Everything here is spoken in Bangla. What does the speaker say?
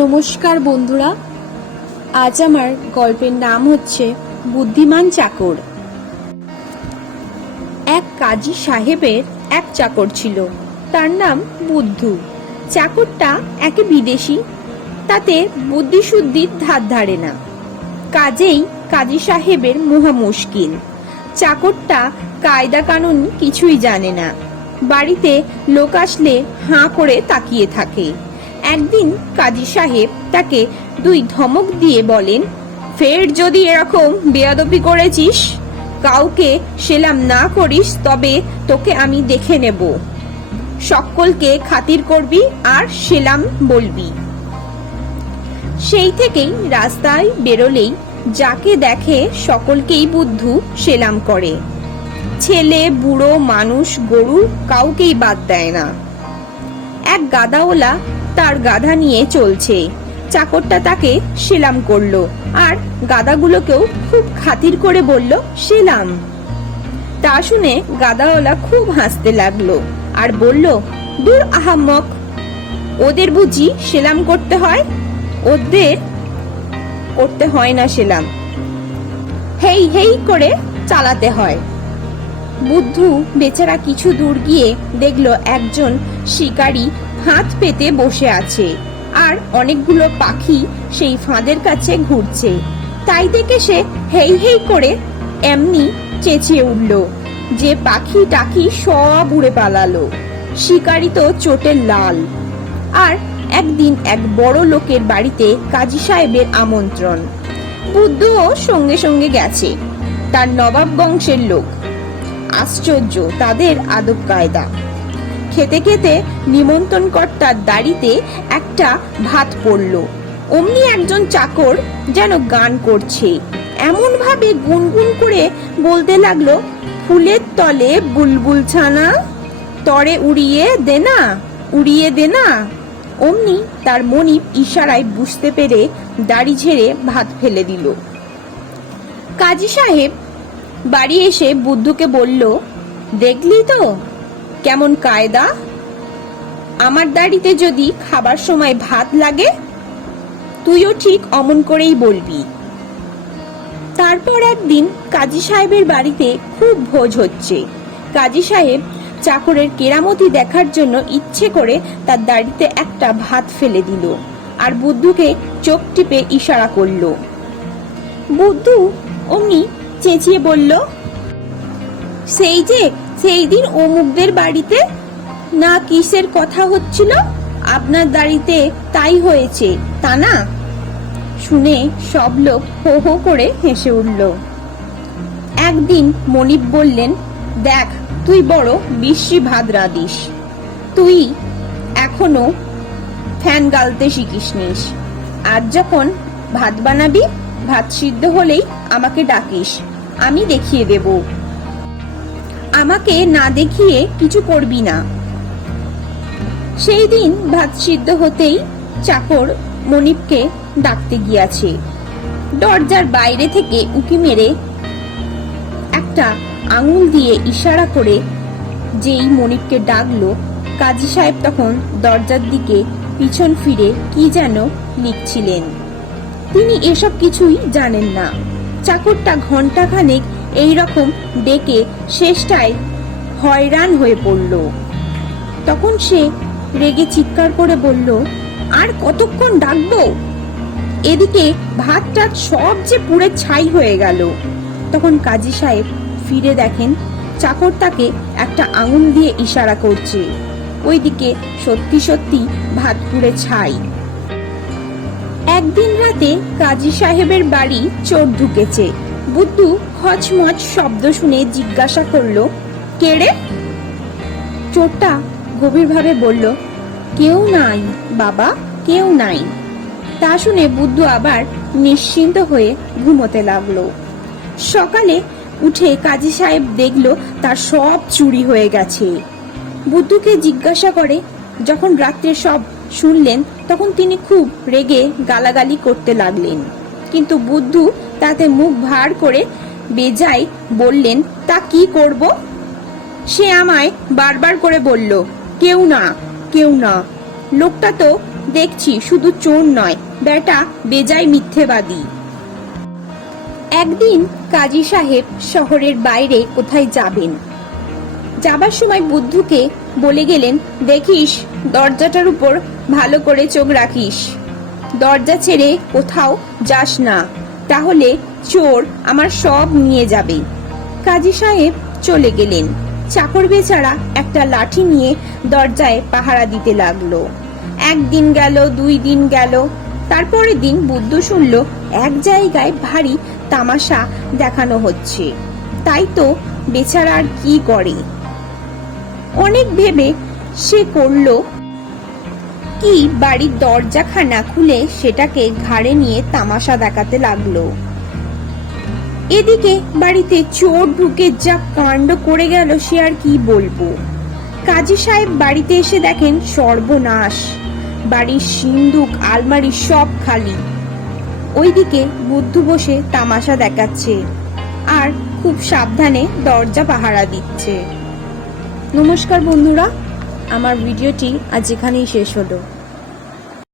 নমস্কার বন্ধুরা, আজ আমার গল্পের নাম হচ্ছে বুদ্ধিমান চাকর। এক কাজী সাহেবের এক চাকর ছিল, তার নাম বুদ্ধু। চাকরটা একে বিদেশি, তাতে বুদ্ধি শুদ্ধির ধার ধারে না, কাজেই কাজী সাহেবের মহা মুশকিল। চাকরটা কায়দা কানুন কিছুই জানে না, বাড়িতে লোক আসলে হাঁ করে তাকিয়ে থাকে। একদিন কাজী সাহেব তাকে দুই ধমক দিয়ে বলেন, ফের যদি এরকম বেয়াদবি করেছিস, কাউকে সেলাম না করিস, তবে তোকে আমি দেখে নেব। সকলকে খাতির করবি আর সেলাম বলবি। সেই থেকেই রাস্তায় বেরোলেই যাকে দেখে সকলকেই বুদ্ধু সেলাম করে। ছেলে বুড়ো মানুষ গরু কাউকেই বাদ দেয় না। এক গাধাওয়ালা তার গাধা নিয়ে চলছে, চাকরটা তাকে সেলাম করলো আর গাধাগুলোকেও খুব খাতির করে বলল সেলাম। তা শুনে গাধাওয়ালা খুব হাসতে লাগলো আর বলল, দূর আহাম্মক, ওদের বুঝি সেলাম করতে হয়? ওদের করতে হয় না সেলাম, হেই হেই করে চালাতে হয়। বুদ্ধু বেচারা কিছু দূর গিয়ে দেখলো একজন শিকারী হাত পেতে বসে আছে আর অনেকগুলো পাখি সেই ফাঁদের কাছে ঘুরছে। তাই দেখে সে হেই হেই করে এমনি চেঁচিয়ে উঠল যে পাখি টাকি সব উড়ে পালালো। শিকারী তো চোটে লাল। আর একদিন এক বড় লোকের বাড়িতে কাজী সাহেবের আমন্ত্রণ। বুদ্ধুও সঙ্গে সঙ্গে গেছে, তার নবাব বংশের লোক। আশ্চর্য তাদের আদব কায়দা। খেতে খেতে নিমন্ত্রণ কর্তার দাড়িতে একটা ভাত পড়ল। অমনি একজন চাকর যেন গান করছে, এমন ভাবে গুনগুন করে বলতে লাগলো, ফুলের তলে বুলবুল ছানা, তরে উড়িয়ে দে না, উড়িয়ে দে না। অমনি তার মনিব ইশারায় বুঝতে পেরে দাড়ি ঝেড়ে ভাত ফেলে দিল। কাজী সাহেব বাড়ি এসে বুদ্ধুকে বলল, দেখলি তো কেমন কায়দা, আমার দাড়িতে যদি খাবার সময় ভাত লাগে, তুইও ঠিক অমন করেই বলবি। তারপর একদিন কাজী সাহেবের বাড়িতে খুব ভোজ হচ্ছে। কাজী সাহেব চাকরের কেরামতি দেখার জন্য ইচ্ছে করে তার দাড়িতে একটা ভাত ফেলে দিল আর বুদ্ধুকে চোখ টিপে ইশারা করলো। বুদ্ধু অমনি চেঁচিয়ে বলল, সেই দিন অমুকদের বাড়িতে না কিসের কথা হচ্ছিল, আপনার দাড়িতে তাই হয়েছে, তা না? শুনে সব লোক হো হো করে হেসে উঠল। একদিন মনিব বললেন, দেখ তুই বড় বিশ্রী ভাত রাঁধিস, তুই এখনো ফ্যান গালতে শিখিসনিস। আজ যখন ভাত বানাবি, ভাত সিদ্ধ হলেই আমাকে ডাকিস, আমি দেখিয়ে দেব। আমাকে না দেখিয়ে কিছু করবি না। সেই দিন ভাত সিদ্ধ হতেই চাকর মনিবকে ডাকতে গিয়াছে। দরজার বাইরে থেকে উঁকি মেরে একটা আঙুল দিয়ে ইশারা করে যেই মনিবকে ডাকলো, কাজী সাহেব তখন দরজার দিকে পিছন ফিরে কি যেন লিখছিলেন। তিনি এসব কিছুই জানেন না। চাকরটা ঘন্টাখানেক এইরকম ডেকে শেষটায় হয়রান হয়ে পড়ল। তখন সে রেগে চিৎকার করে বলল, আর কতক্ষণ ডাকবো? এদিকে ভাত টাত সব যে পুড়ে ছাই হয়ে গেল। তখন কাজী সাহেব ফিরে দেখেন চাকর তাকে একটা আঙুল দিয়ে ইশারা করছে। ওইদিকে সত্যি সত্যি ভাত পুড়ে ছাই। একদিন রাতে কাজী সাহেবের বাড়ি চোর ঢুকেছে। বুদ্ধু খচমচ শব্দ শুনে জিজ্ঞাসা করলো, কে রে? চোরটা গভীরভাবে বলল, কেউ নাই বাবা, কেউ নাই। তা শুনে বুদ্ধু আবার নিশ্চিন্ত হয়ে ঘুমোতে লাগলো। সকালে উঠে কাজী সাহেব দেখলো তার সব চুরি হয়ে গেছে। বুদ্ধুকে জিজ্ঞাসা করে, যখন রাত্রে সব শুনলেন তখন তিনি খুব রেগে গালাগালি করতে লাগলেন, কিন্তু বুদ্ধু তাতে মুখ ভার করে বেজায় বললেন, তা কি করব? সে আমায় বারবার করে বলল, কেউ না, কেউ না। লোকটা তো দেখছি শুধু চোর নয়, বেটা বেজায় মিথ্যেবাদী। একদিন কাজী সাহেব শহরের বাইরে কোথায় যাবেন। যাবার সময় বুদ্ধুকে বলে গেলেন, দেখিস দরজাটার উপর ভালো করে চোখ রাখিস, দরজা ছেড়ে কোথাও যাস না, তাহলে চোর আমার সব নিয়ে যাবে। কাজী সাহেব চলে গেলেন। চাকর বেচারা একটা লাঠি নিয়ে দরজায় পাহারা দিতে লাগলো। একদিন গেল, 2 দিন গেল, তারপরের দিন বুদ্ধু শুনল এক জায়গায় ভারী তামাশা দেখানো হচ্ছে। তাই তো বেচারা আর কি করে, অনেক ভেবে সে করলো কি, বাড়ির দরজাখানা খুলে সেটাকে ঘাড়ে নিয়ে তামাশা দেখাতে লাগলো। এদিকে বাড়িতে চোর ঢুকে যা কাণ্ড করে গেল সে আর কি বলবো। কাজী সাহেব বাড়িতে এসে দেখেন সর্বনাশ, বাড়ির সিন্দুক আলমারি সব খালি। ওইদিকে বুদ্ধু বসে তামাশা দেখাচ্ছে আর খুব সাবধানে দরজা পাহারা দিচ্ছে। নমস্কার বন্ধুরা, আমার ভিডিওটি আজ এখানেই শেষ হলো।